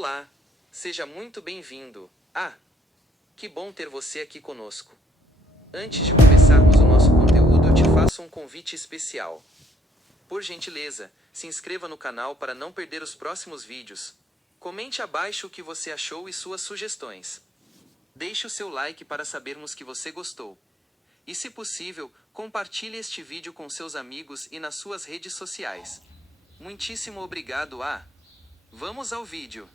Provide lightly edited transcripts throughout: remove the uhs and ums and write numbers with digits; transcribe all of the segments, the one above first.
Olá, seja muito bem-vindo. Que bom ter você aqui conosco. Antes de começarmos o nosso conteúdo, eu te faço um convite especial. Por gentileza, se inscreva no canal para não perder os próximos vídeos. Comente abaixo o que você achou e suas sugestões. Deixe o seu like para sabermos que você gostou. E se possível, compartilhe este vídeo com seus amigos e nas suas redes sociais. Muitíssimo obrigado. Vamos ao vídeo.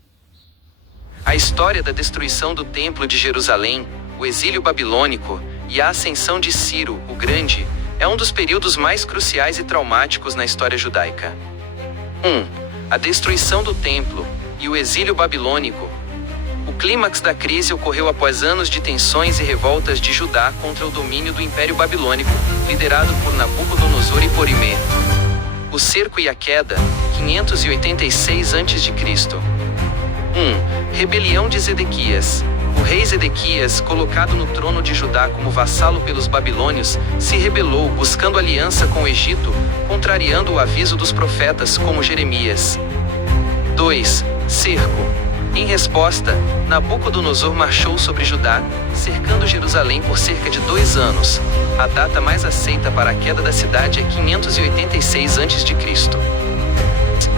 A história da destruição do Templo de Jerusalém, o exílio babilônico e a ascensão de Ciro, o Grande, é um dos períodos mais cruciais e traumáticos na história judaica. 1. A destruição do Templo e o exílio babilônico. O clímax da crise ocorreu após anos de tensões e revoltas de Judá contra o domínio do Império Babilônico, liderado por Nabucodonosor e Porimê. O cerco e a queda, 586 a.C. 1. Rebelião de Zedequias. O rei Zedequias, colocado no trono de Judá como vassalo pelos babilônios, se rebelou buscando aliança com o Egito, contrariando o aviso dos profetas como Jeremias. 2. Cerco. Em resposta, Nabucodonosor marchou sobre Judá, cercando Jerusalém por cerca de 2 anos. A data mais aceita para a queda da cidade é 586 a.C.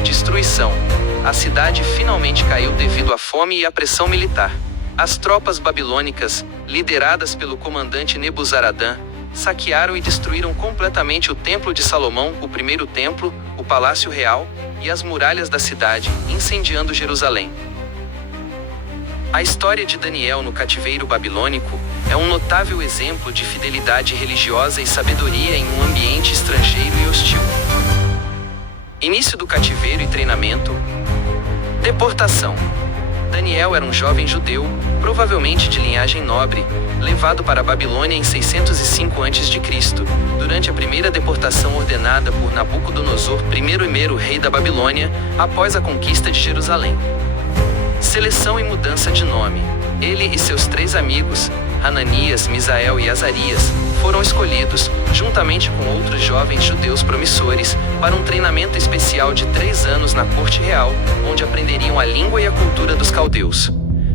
Destruição. A cidade finalmente caiu devido à fome e à pressão militar. As tropas babilônicas, lideradas pelo comandante Nebuzaradã, saquearam e destruíram completamente o Templo de Salomão, o primeiro templo, o Palácio Real e as muralhas da cidade, incendiando Jerusalém. A história de Daniel no cativeiro babilônico é um notável exemplo de fidelidade religiosa e sabedoria em um ambiente estrangeiro e hostil. Início do cativeiro e treinamento. Deportação. Daniel era um jovem judeu, provavelmente de linhagem nobre, levado para a Babilônia em 605 a.C., durante a primeira deportação ordenada por Nabucodonosor I, rei da Babilônia, após a conquista de Jerusalém. Seleção e mudança de nome. Ele e seus 3 amigos, Hananias, Misael e Azarias, foram escolhidos, juntamente com outros jovens judeus promissores, para um treinamento especial de 3 anos na corte real, onde aprenderiam a língua e a cultura dos caldeus.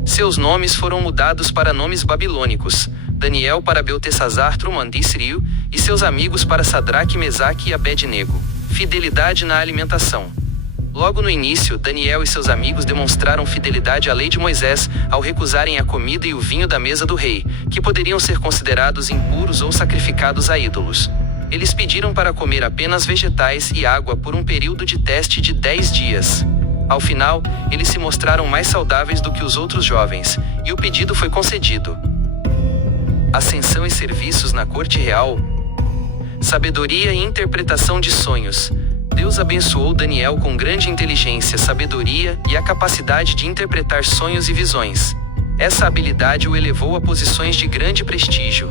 Seus nomes foram mudados para nomes babilônicos: Daniel para Beltesazar Trumandisriu e seus amigos para Sadraque, Mesaque e Abed-nego. Fidelidade na alimentação. Logo no início, Daniel e seus amigos demonstraram fidelidade à lei de Moisés ao recusarem a comida e o vinho da mesa do rei, que poderiam ser considerados impuros ou sacrificados a ídolos. Eles pediram para comer apenas vegetais e água por um período de teste de 10 dias. Ao final, eles se mostraram mais saudáveis do que os outros jovens, e o pedido foi concedido. Ascensão e serviços na corte real. Sabedoria e interpretação de sonhos. Deus abençoou Daniel com grande inteligência, sabedoria e a capacidade de interpretar sonhos e visões. Essa habilidade o elevou a posições de grande prestígio.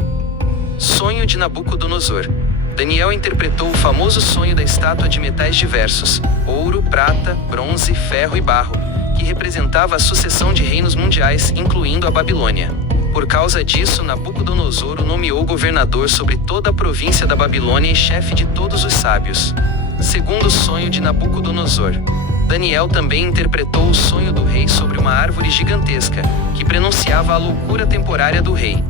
Sonho de Nabucodonosor. Daniel interpretou o famoso sonho da estátua de metais diversos, ouro, prata, bronze, ferro e barro, que representava a sucessão de reinos mundiais, incluindo a Babilônia. Por causa disso, Nabucodonosor o nomeou governador sobre toda a província da Babilônia e chefe de todos os sábios. Segundo sonho de Nabucodonosor. Daniel também interpretou o sonho do rei sobre uma árvore gigantesca, que prenunciava a loucura temporária do rei.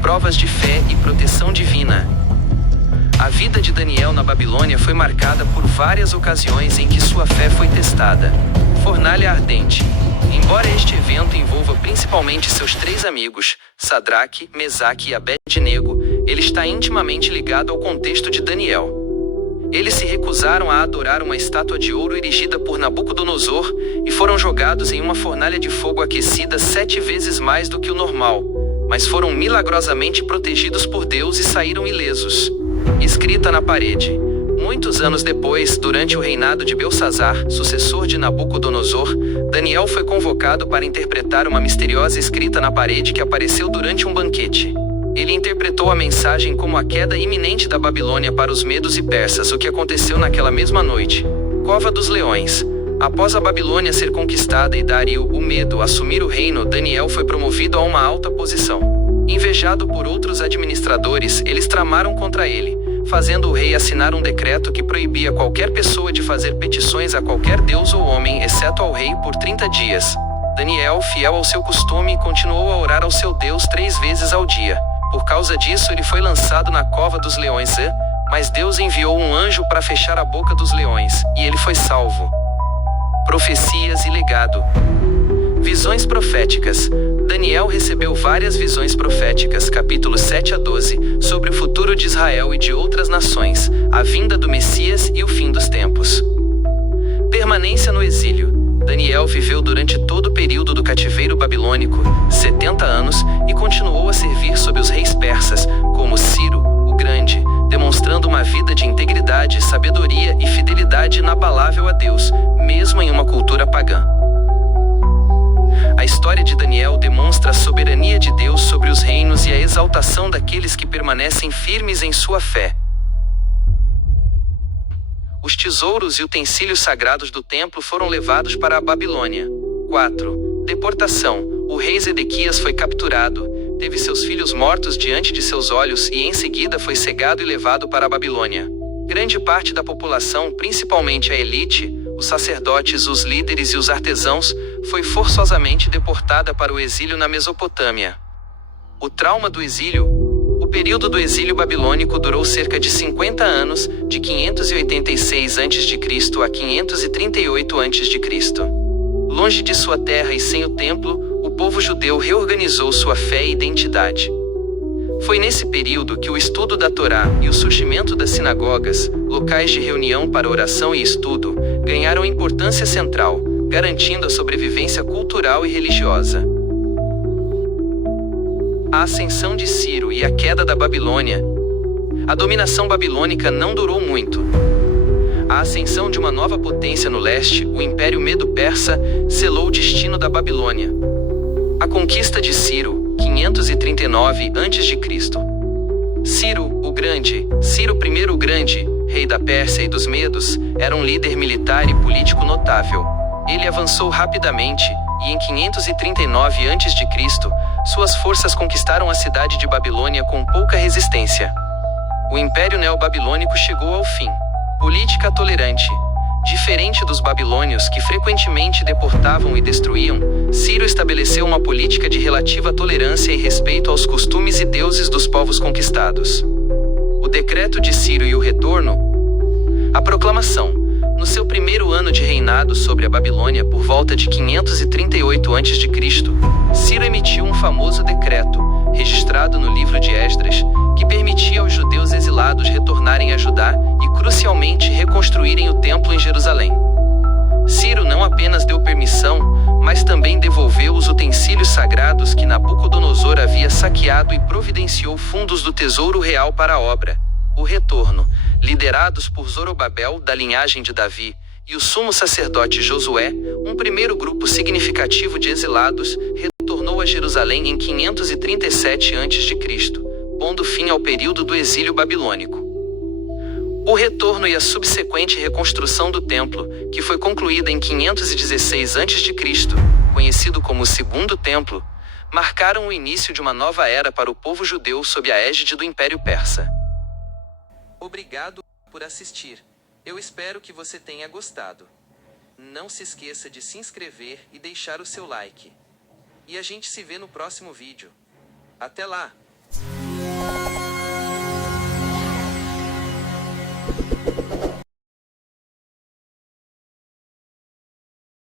Provas de fé e proteção divina. A vida de Daniel na Babilônia foi marcada por várias ocasiões em que sua fé foi testada. Fornalha ardente. Embora este evento envolva principalmente seus 3 amigos, Sadraque, Mesaque e Abed-nego, ele está intimamente ligado ao contexto de Daniel. Eles se recusaram a adorar uma estátua de ouro erigida por Nabucodonosor e foram jogados em uma fornalha de fogo aquecida 7 vezes mais do que o normal, mas foram milagrosamente protegidos por Deus e saíram ilesos. Escrita na parede. Muitos anos depois, durante o reinado de Belsazar, sucessor de Nabucodonosor, Daniel foi convocado para interpretar uma misteriosa escrita na parede que apareceu durante um banquete. Ele interpretou a mensagem como a queda iminente da Babilônia para os medos e persas, o que aconteceu naquela mesma noite. Cova dos Leões. Após a Babilônia ser conquistada e Dario, o Medo, assumir o reino, Daniel foi promovido a uma alta posição. Invejado por outros administradores, eles tramaram contra ele, fazendo o rei assinar um decreto que proibia qualquer pessoa de fazer petições a qualquer deus ou homem, exceto ao rei, por 30 dias. Daniel, fiel ao seu costume, continuou a orar ao seu Deus 3 vezes ao dia. Por causa disso, ele foi lançado na cova dos leões, mas Deus enviou um anjo para fechar a boca dos leões, e ele foi salvo. Profecias e legado. Visões proféticas. Daniel recebeu várias visões proféticas, capítulos 7 a 12, sobre o futuro de Israel e de outras nações, a vinda do Messias e o fim dos tempos. Permanência no exílio. Daniel viveu durante todo o período do cativeiro babilônico, 70 anos, e continuou a servir sob os reis persas, como Ciro, o Grande, demonstrando uma vida de integridade, sabedoria e fidelidade inabalável a Deus, mesmo em uma cultura pagã. A história de Daniel demonstra a soberania de Deus sobre os reinos e a exaltação daqueles que permanecem firmes em sua fé. Os tesouros e utensílios sagrados do templo foram levados para a Babilônia. 4. Deportação. O rei Zedequias foi capturado, teve seus filhos mortos diante de seus olhos e em seguida foi cegado e levado para a Babilônia. Grande parte da população, principalmente a elite, os sacerdotes, os líderes e os artesãos, foi forçosamente deportada para o exílio na Mesopotâmia. O trauma do exílio. O período do exílio babilônico durou cerca de 50 anos, de 586 a.C. a 538 a.C. Longe de sua terra e sem o templo, o povo judeu reorganizou sua fé e identidade. Foi nesse período que o estudo da Torá e o surgimento das sinagogas, locais de reunião para oração e estudo, ganharam importância central, garantindo a sobrevivência cultural e religiosa. A ascensão de Ciro e a queda da Babilônia. A dominação babilônica não durou muito. A ascensão de uma nova potência no leste, o Império Medo-Persa, selou o destino da Babilônia. A conquista de Ciro, 539 a.C. Ciro, o Grande, Ciro I o Grande, rei da Pérsia e dos Medos, era um líder militar e político notável. Ele avançou rapidamente, e em 539 a.C., suas forças conquistaram a cidade de Babilônia com pouca resistência. O Império Neobabilônico chegou ao fim. Política tolerante. Diferente dos babilônios que frequentemente deportavam e destruíam, Ciro estabeleceu uma política de relativa tolerância e respeito aos costumes e deuses dos povos conquistados. O decreto de Ciro e o retorno. A proclamação. No seu primeiro ano de reinado sobre a Babilônia, por volta de 538 a.C., Ciro emitiu um famoso decreto, registrado no livro de Esdras, que permitia aos judeus exilados retornarem a Judá e, crucialmente, reconstruírem o templo em Jerusalém. Ciro não apenas deu permissão, mas também devolveu os utensílios sagrados que Nabucodonosor havia saqueado e providenciou fundos do tesouro real para a obra. O retorno, liderados por Zorobabel, da linhagem de Davi, e o sumo sacerdote Josué, um primeiro grupo significativo de exilados, retornou a Jerusalém em 537 a.C., pondo fim ao período do exílio babilônico. O retorno e a subsequente reconstrução do templo, que foi concluída em 516 a.C., conhecido como o Segundo Templo, marcaram o início de uma nova era para o povo judeu sob a égide do Império Persa. Obrigado por assistir. Eu espero que você tenha gostado. Não se esqueça de se inscrever e deixar o seu like. E a gente se vê no próximo vídeo. Até lá!